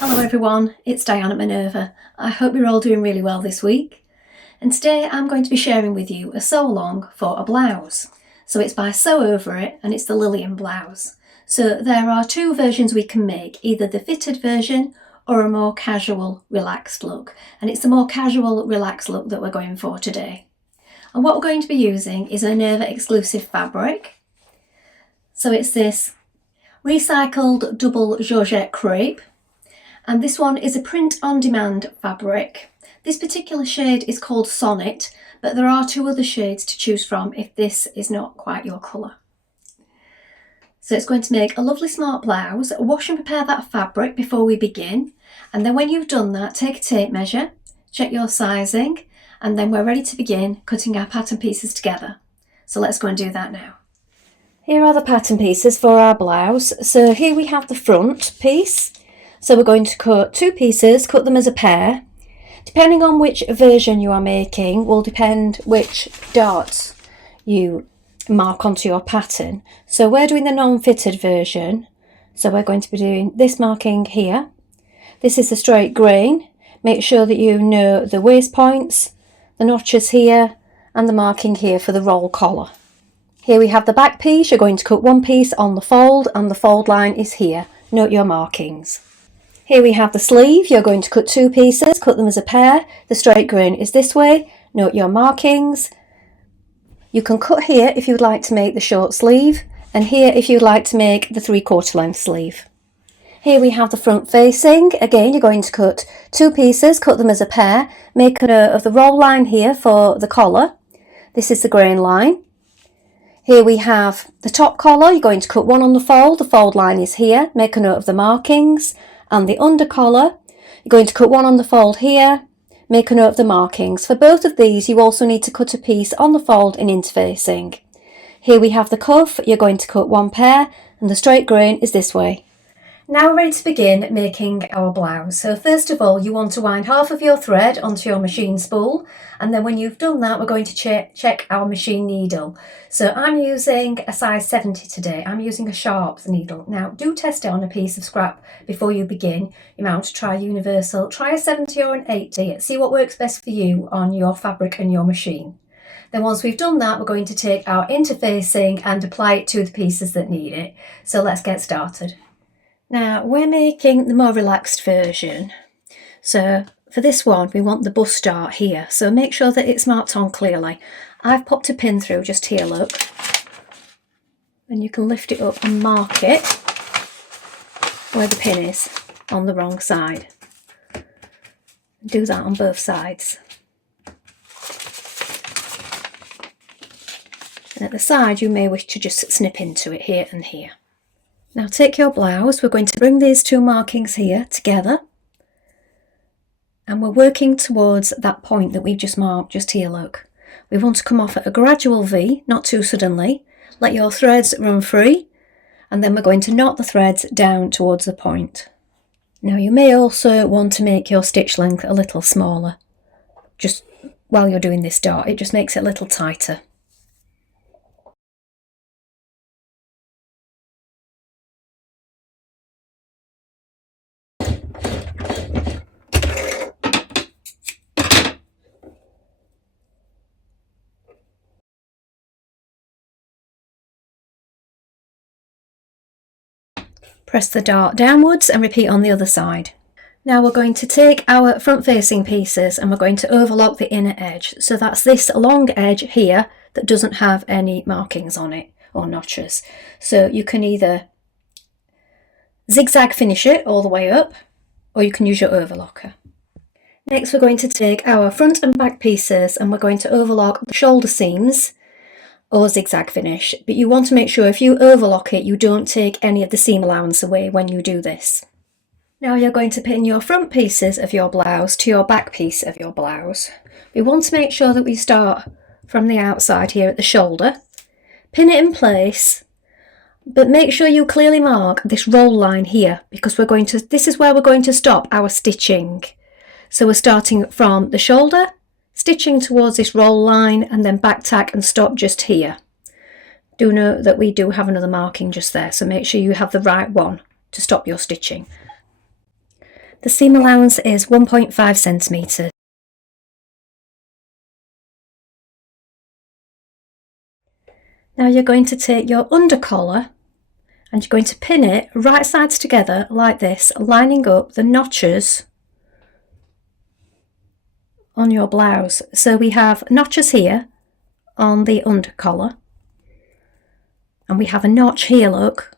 Hello everyone, it's Dianne at Minerva. I hope you're all doing really well this week. And today I'm going to be sharing with you a sew along for a blouse. So it's by Sew Over It and it's the Lilian Blouse. So there are two versions we can make, either the fitted version or a more casual, relaxed look. And it's the more casual, relaxed look that we're going for today. And what we're going to be using is a Minerva exclusive fabric. So it's this recycled double georgette crepe. And this one is a print-on-demand fabric. This particular shade is called Sonnet, but there are two other shades to choose from if this is not quite your colour. So it's going to make a lovely smart blouse. Wash and prepare that fabric before we begin. And then when you've done that, take a tape measure, check your sizing, and then we're ready to begin cutting our pattern pieces together. So let's go and do that now. Here are the pattern pieces for our blouse. So here we have the front piece. So we're going to cut two pieces, cut them as a pair. Depending on which version you are making will depend which darts you mark onto your pattern. So we're doing the non-fitted version. So we're going to be doing this marking here. This is the straight grain. Make sure that you know the waist points, the notches here, and the marking here for the roll collar. Here we have the back piece. You're going to cut one piece on the fold, and the fold line is here. Note your markings. Here we have the sleeve. You're going to cut two pieces, cut them as a pair. The straight grain is this way. Note your markings. You can cut here if you'd like to make the short sleeve, and here if you'd like to make the 3/4 length sleeve. Here we have the front facing. Again, you're going to cut two pieces, cut them as a pair. Make a note of the roll line here for the collar. This is the grain line. Here we have the top collar. You're going to cut one on the fold line is here. Make a note of the markings. And the under collar, you're going to cut one on the fold here, make a note of the markings. For both of these, you also need to cut a piece on the fold in interfacing. Here we have the cuff. You're going to cut one pair, and the straight grain is this way. Now we're ready to begin making our blouse. So first of all, you want to wind half of your thread onto your machine spool, and then when you've done that, we're going to check our machine needle. So I'm using a size 70 today. I'm using a sharp needle. Now do test it on a piece of scrap before you begin. You might want to try universal. Try a 70 or an 80. See what works best for you on your fabric and your machine. Then once we've done that, we're going to take our interfacing and apply it to the pieces that need it. So let's get started. Now we're making the more relaxed version. So for this one, we want the bust dart here. So make sure that it's marked on clearly. I've popped a pin through just here, look. And you can lift it up and mark it where the pin is on the wrong side. Do that on both sides. And at the side, you may wish to just snip into it here and here. Now take your blouse, we're going to bring these two markings here together, and we're working towards that point that we've just marked just here, look. We want to come off at a gradual V, not too suddenly. Let your threads run free, and then we're going to knot the threads down towards the point. Now you may also want to make your stitch length a little smaller, just while you're doing this dart. It just makes it a little tighter. Press the dart downwards and repeat on the other side. Now we're going to take our front facing pieces and we're going to overlock the inner edge. So that's this long edge here that doesn't have any markings on it or notches. So you can either zigzag finish it all the way up, or you can use your overlocker. Next we're going to take our front and back pieces and we're going to overlock the shoulder seams or zigzag finish, but you want to make sure if you overlock it, you don't take any of the seam allowance away when you do this. Now you're going to pin your front pieces of your blouse to your back piece of your blouse. We want to make sure that we start from the outside here at the shoulder, pin it in place, but make sure you clearly mark this roll line here, because this is where we're going to stop our stitching. So we're starting from the shoulder, stitching towards this roll line, and then back tack and stop just here. Do note that we do have another marking just there, so make sure you have the right one to stop your stitching. The seam allowance is 1.5 centimetres. Now you're going to take your under collar and you're going to pin it right sides together like this, lining up the notches on your blouse. So we have notches here on the under collar, and we have a notch here, look,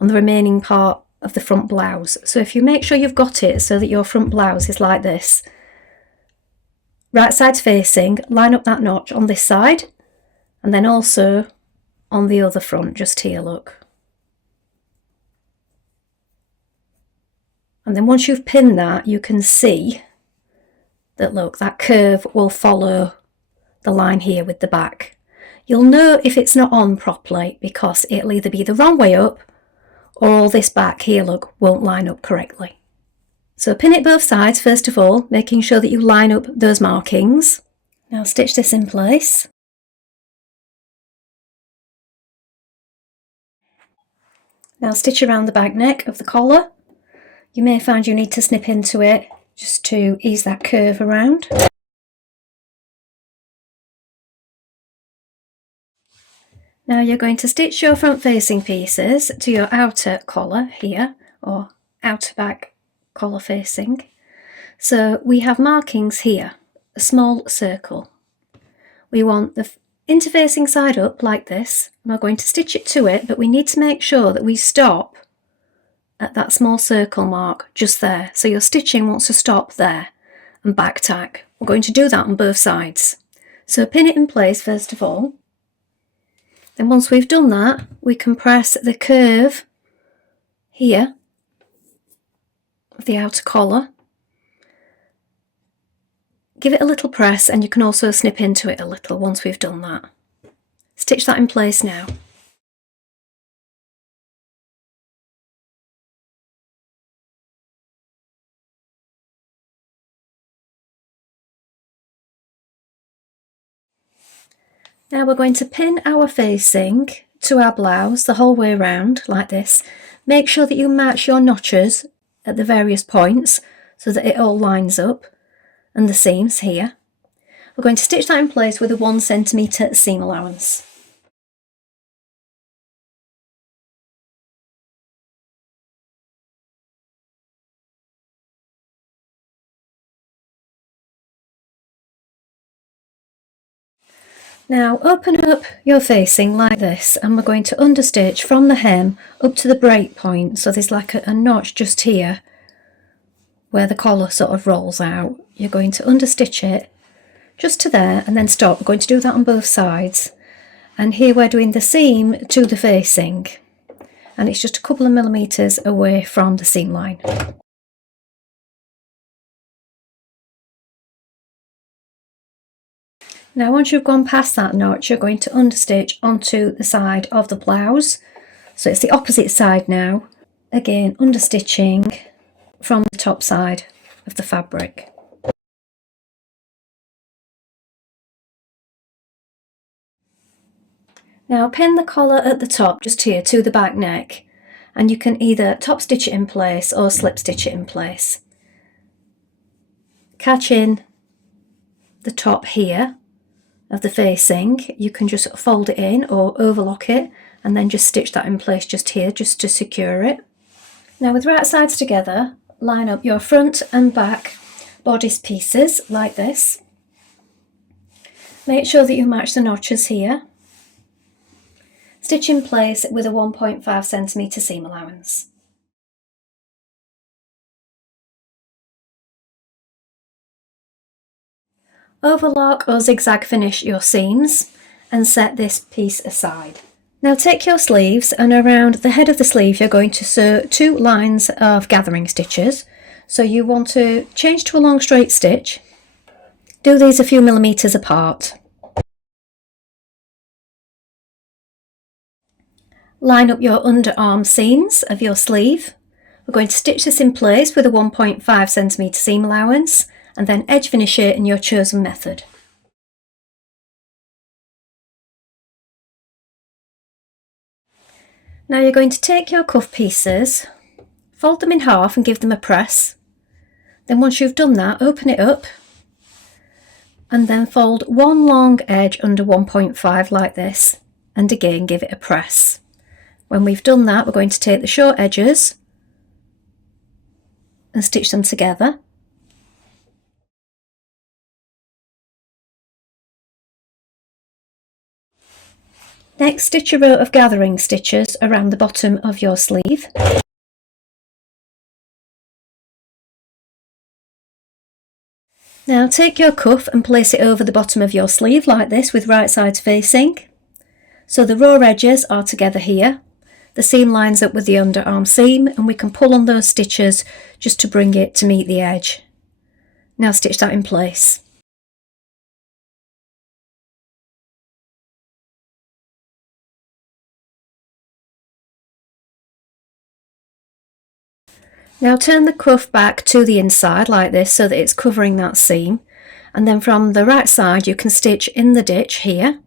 on the remaining part of the front blouse. So if you make sure you've got it so that your front blouse is like this, right sides facing, line up that notch on this side, and then also on the other front, just here, look. And then once you've pinned that, you can see that, look, that curve will follow the line here with the back. You'll know if it's not on properly because it'll either be the wrong way up or all this back here, look, won't line up correctly. So pin it both sides first of all, making sure that you line up those markings. Now stitch this in place. Now stitch around the back neck of the collar. You may find you need to snip into it just to ease that curve around. Now you're going to stitch your front facing pieces to your outer collar here, or outer back collar facing. So we have markings here, a small circle. We want the interfacing side up like this. We're going to stitch it to it, but we need to make sure that we stop at that small circle mark just there. So your stitching wants to stop there and back tack. We're going to do that on both sides. So pin it in place first of all. Then once we've done that, we can press the curve here of the outer collar. Give it a little press, and you can also snip into it a little once we've done that. Stitch that in place now. Now we're going to pin our facing to our blouse the whole way around like this. Make sure that you match your notches at the various points so that it all lines up, and the seams here. We're going to stitch that in place with a 1 centimetre seam allowance. Now open up your facing like this, and we're going to understitch from the hem up to the break point. So there's like a notch just here where the collar sort of rolls out. You're going to understitch it just to there and then stop. We're going to do that on both sides. And here we're doing the seam to the facing, and it's just a couple of millimetres away from the seam line. Now once you've gone past that notch, you're going to understitch onto the side of the blouse. So it's the opposite side now. Again, understitching from the top side of the fabric. Now pin the collar at the top just here to the back neck, and you can either top stitch it in place or slip stitch it in place. Catch in the top here of the facing. You can just fold it in or overlock it and then just stitch that in place just here just to secure it. Now with right sides together, line up your front and back bodice pieces like this. Make sure that you match the notches here. Stitch in place with a 1.5 centimetre seam allowance. Overlock or zigzag finish your seams and set this piece aside. Now take your sleeves, and around the head of the sleeve you're going to sew 2 lines of gathering stitches. So you want to change to a long straight stitch. Do these a few millimetres apart. Line up your underarm seams of your sleeve. We're going to stitch this in place with a 1.5 centimetre seam allowance, and then edge finish it in your chosen method. Now you're going to take your cuff pieces fold them in half and give them a press. Then once you've done that, open it up and then fold one long edge under 1.5 like this, and again give it a press. When we've done that, we're going to take the short edges and stitch them together. Next, stitch a row of gathering stitches around the bottom of your sleeve. Now take your cuff and place it over the bottom of your sleeve like this with right sides facing. So the raw edges are together here. The seam lines up with the underarm seam and we can pull on those stitches just to bring it to meet the edge. Now stitch that in place. Now turn the cuff back to the inside like this so that it's covering that seam, and then from the right side you can stitch in the ditch here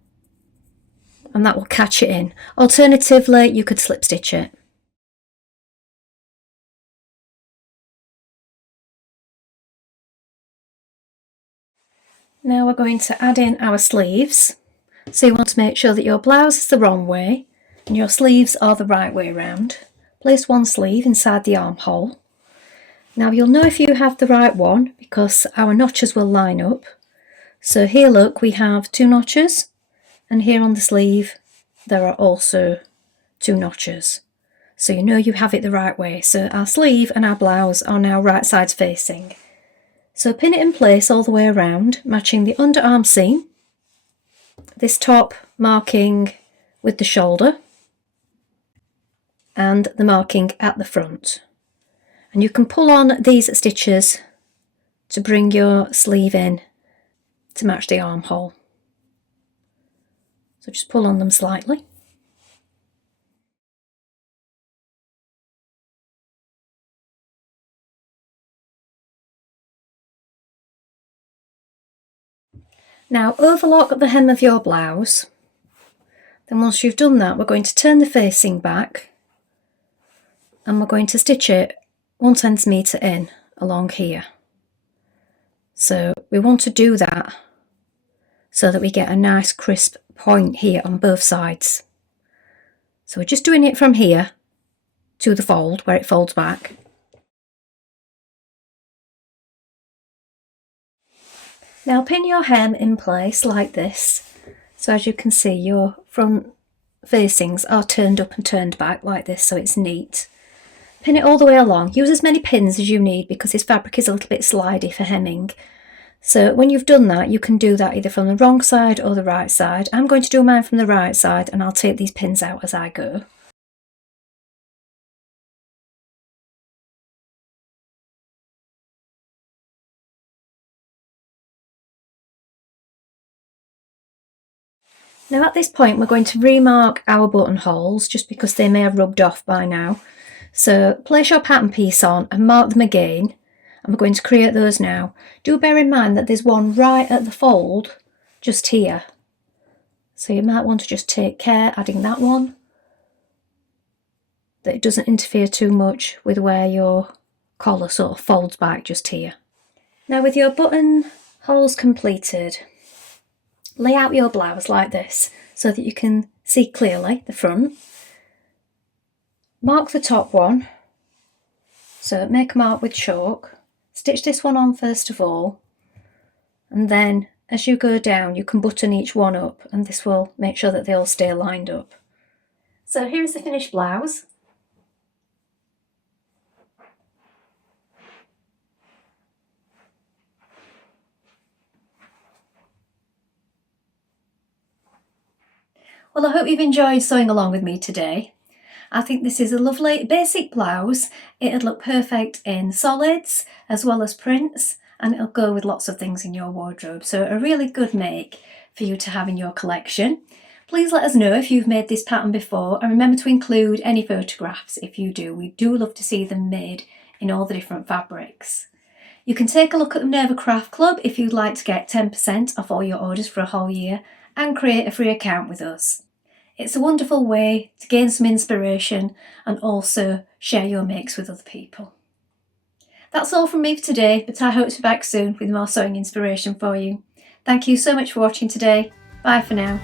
and that will catch it in. Alternatively, you could slip stitch it. Now we're going to add in our sleeves. So you want to make sure that your blouse is the wrong way and your sleeves are the right way around. Place one sleeve inside the armhole. Now you'll know if you have the right one because our notches will line up. So here look, we have 2 notches, and here on the sleeve there are also 2 notches. So you know you have it the right way. So our sleeve and our blouse are now right sides facing. So pin it in place all the way around, matching the underarm seam, this top marking with the shoulder and the marking at the front. And you can pull on these stitches to bring your sleeve in to match the armhole. So just pull on them slightly. Now overlock the hem of your blouse. Then once you've done that, we're going to turn the facing back and we're going to stitch it 1 centimetre in along here. So we want to do that so that we get a nice crisp point here on both sides. So we're just doing it from here to the fold where it folds back. Now pin your hem in place like this. So as you can see, your front facings are turned up and turned back like this, so it's neat. Pin it all the way along. Use as many pins as you need because this fabric is a little bit slidey for hemming. So when you've done that, you can do that either from the wrong side or the right side. I'm going to do mine from the right side and I'll take these pins out as I go. Now at this point we're going to remark our buttonholes just because they may have rubbed off by now. So place your pattern piece on and mark them again, and we're going to create those now. Do bear in mind that there's one right at the fold just here, so you might want to just take care adding that one, that it doesn't interfere too much with where your collar sort of folds back just here. Now with your buttonholes completed, lay out your blouse like this so that you can see clearly the front. Mark the top one, so make a mark with chalk, stitch this one on first of all, and then as you go down you can button each one up and this will make sure that they all stay lined up. So here is the finished blouse. Well, I hope you've enjoyed sewing along with me today. I think this is a lovely basic blouse. It'd look perfect in solids as well as prints, and it'll go with lots of things in your wardrobe. So a really good make for you to have in your collection. Please let us know if you've made this pattern before, and remember to include any photographs if you do. We do love to see them made in all the different fabrics. You can take a look at the Minerva Craft Club if you'd like to get 10% off all your orders for a whole year and create a free account with us. It's a wonderful way to gain some inspiration and also share your makes with other people. That's all from me for today, but I hope to be back soon with more sewing inspiration for you. Thank you so much for watching today. Bye for now.